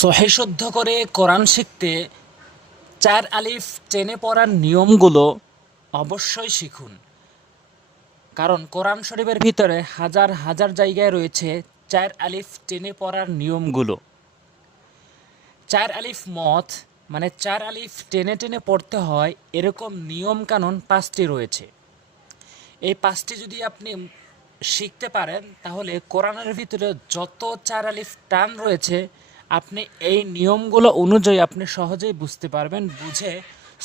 সহি শুদ্ধ করে কোরআন শিখতে ৪ আলিফ টেনে পড়ার নিয়মগুলো অবশ্যই শিখুন। কারণ কোরআন শরীফের ভিতরে হাজার হাজার জায়গায় রয়েছে ৪ আলিফ টেনে পড়ার নিয়মগুলো। ৪ আলিফ মত মানে ৪ আলিফ টেনে টেনে পড়তে হয়, এরকম নিয়ম কানুন ৫টি রয়েছে। এই ৫টি যদি আপনি শিখতে পারেন তাহলে কোরআনের ভিতরে যত ৪ আলিফ টান রয়েছে আপনি এই নিয়মগুলো অনুযায়ী আপনি সহজেই বুঝতে পারবেন, বুঝে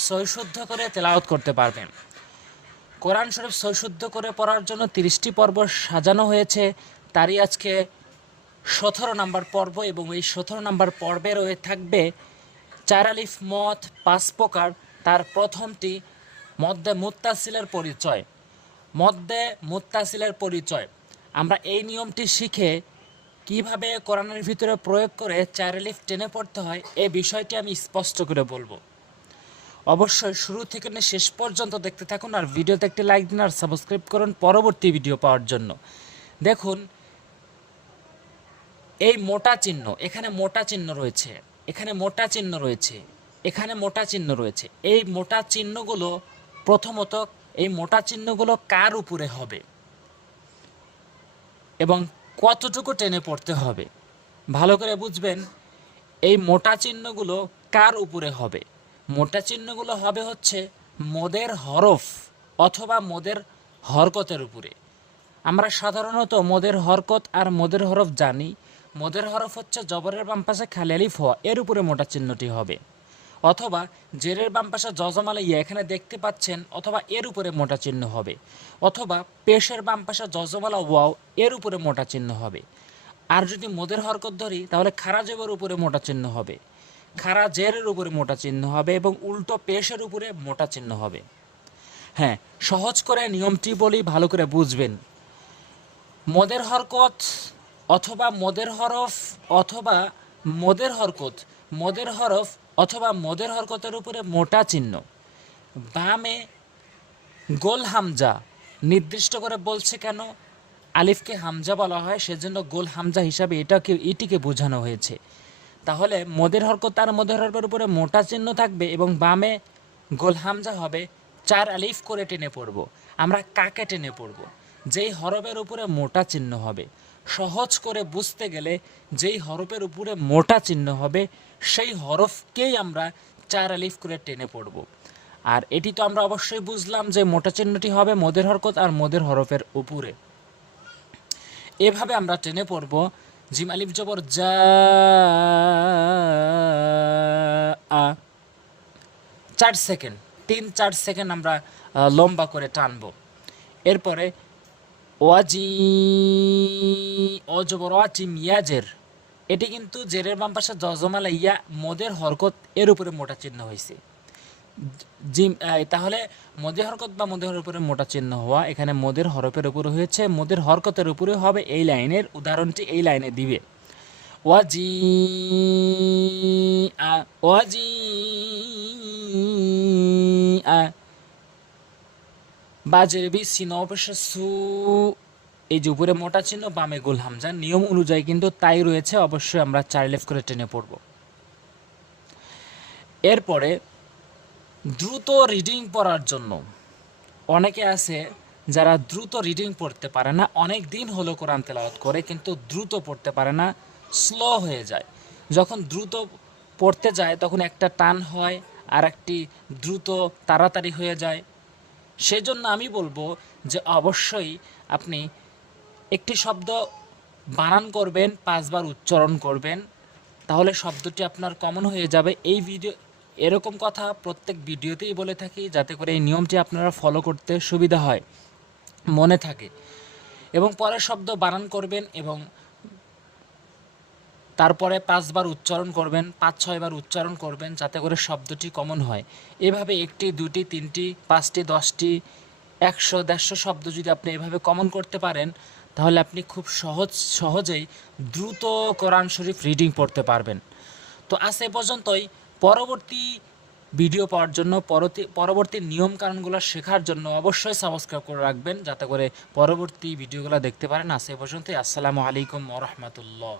সহিশুদ্ধ করে তেলাওয়াত করতে পারবেন। কোরআন শরীফ সহিশুদ্ধ করে পড়ার জন্য ৩০টি পর্ব সাজানো হয়েছে, তারই আজকে ১৭ নম্বর পর্ব এবং এই ১৭ নম্বর পর্বে রয়ে থাকবে ৪ আলিফ মত ৫ প্রকার। তার প্রথমটি মদ্দে মুত্তাসিলের পরিচয়। মদ্দে মুত্তাসিলের পরিচয় আমরা এই নিয়মটি শিখে কিভাবে কোরআনের ভিতরে প্রয়োগ করে ৪ আলিফ টেনে পড়তে হয় এই বিষয়টি আমি স্পষ্ট করে বলবো। অবশ্যই শুরু থেকে শেষ পর্যন্ত দেখতে থাকুন আর ভিডিওতে একটি লাইক দিন আর সাবস্ক্রাইব করুন পরবর্তী ভিডিও পাওয়ার জন্য। দেখুন এই মোটা চিহ্ন, এখানে মোটা চিহ্ন রয়েছে, এখানে মোটা চিহ্ন রয়েছে, এখানে মোটা চিহ্ন রয়েছে। এই মোটা চিহ্নগুলো প্রথমত এই মোটা চিহ্নগুলো কার উপরে হবে এবং কতটুকু টেনে পড়তে হবে ভালো করে বুঝবেন। এই মোটা চিহ্নগুলো কার উপরে হবে? মোটা চিহ্নগুলো হবে হচ্ছে মদের হরফ অথবা মদের হরকতের উপরে। আমরা সাধারণত মদের হরকত আর মদের হরফ জানি। মদের হরফ হচ্ছে জবরের বাম পাশে খালি আলিফ হওয়া, এর উপরে মোটা চিহ্নটি হবে, অথবা জেরের বাম পাশে জজমালা ইয়া এখানে দেখতে পাচ্ছেন, অথবা এর উপরে মোটা চিহ্ন হবে, অথবা পেশের বাম পাশে জজমালা ওয়াও এর উপরে মোটা চিহ্ন হবে। আর যদি মদের হরকত ধরি তাহলে খারা জেরের উপরে মোটা চিহ্ন হবে, খারা জেরের উপরে মোটা চিহ্ন হবে এবং উল্টো পেশের উপরে মোটা চিহ্ন হবে। হ্যাঁ, সহজ করে নিয়মটি বলি, ভালো করে বুঝবেন। মদের হরকত অথবা মদের হরফ অথবা মদের হরকত, মদের হরফ অথবা মদের হরকতের উপরে মোটা চিহ্ন, বামে গোল হামজা নির্দিষ্ট করে বলছে কেন? আলিফকে হামজা বলা হয়, সেজন্য গোল হামজা হিসাবে এটিকে বোঝানো হয়েছে। তাহলে মদের হরকত আর মদের হরফের উপরে মোটা চিহ্ন থাকবে এবং বামে গোল হামজা হবে। ৪ আলিফ করে টেনে পড়ব। আমরা কাকে টেনে পড়ব? যেই হরফের উপরে মোটা চিহ্ন হবে। সহজ করে বুঝতে গেলে যেই হরফের উপরে মোটা চিহ্ন হবে সেই হরফকেই আমরা ৪ আলিফ করে টেনে পড়ব। আর এটি তো আমরা অবশ্যই বুঝলাম যে মোটা চিহ্নটি হবে মদের হরকত আর মদের হরফের উপরে। এভাবে আমরা টেনে পড়ব। জিম আলিফ জবর যা, ৪ সেকেন্ড, ৩-৪ সেকেন্ড আমরা লম্বা করে টানবো। এরপরে ওয়াজি, ও জবর ওয়াজিম ইয়াজের, এটি কিন্তু জেরের বাম পাশে জজমালা ইয়া মদের হরকত এর উপরে মোটা চিহ্ন হয়েছে। জিম তাহলে মদের হরকত বা মদের হরফের উপরে মোটা চিহ্ন হওয়া, এখানে মদের হরফের উপরে হয়েছে, মদের হরকতের উপরে হবে। এই লাইনের উদাহরণটি এই লাইনে দিবে। ওয়াজি ওয়াজি বাজের বি সিনপেশে সু, এই যে উপরে মোটা চিহ্ন বামে গোল হামজা, নিয়ম অনুযায়ী কিন্তু তাই রয়েছে। অবশ্যই আমরা ৪ আলিফ করে টেনে পড়ব। এরপরে দ্রুত রিডিং পড়ার জন্য অনেকে আছে যারা দ্রুত রিডিং পড়তে পারে না, অনেক দিন হলো কোরআন তেলাওয়াত করে কিন্তু দ্রুত পড়তে পারে না, স্লো হয়ে যায়। যখন দ্রুত পড়তে যায় তখন একটা টান হয় আর একটি দ্রুত তাড়াতাড়ি হয়ে যায়। সেজন্য আমি বলবো যে অবশ্যই আপনি একটি শব্দ বানান করবেন, ৫ বার উচ্চারণ করবেন, তাহলে শব্দটি আপনার কমন হয়ে যাবে। এই ভিডিও এরকম কথা প্রত্যেক ভিডিওতেই বলে থাকি যাতে করে এই নিয়মটি আপনারা ফলো করতে সুবিধা হয়, মনে থাকে। এবং পরের শব্দ বানান করবেন এবং তারপরে ৫ বার উচ্চারণ করবেন, ৫-৬ বার উচ্চারণ করবেন যাতে করে শব্দটি কমন হয়। এভাবে ১টি ২টি ৩টি ৫টি ১০টি ১০০-১৫০ শব্দ যদি আপনি এভাবে কমন করতে পারেন তাহলে আপনি খুব সহজেই দ্রুত কোরআন শরীফ রিডিং পড়তে পারবেন। তো আজ এ পর্যন্তই। পরবর্তী ভিডিও পাওয়ার জন্য, পরবর্তী নিয়মকানুনগুলো শেখার জন্য অবশ্যই সাবস্ক্রাইব করে রাখবেন যাতে করে পরবর্তী ভিডিওগুলো দেখতে পারেন। আজ এ পর্যন্তই। আসসালামু আলাইকুম ওয়া রাহমাতুল্লাহ।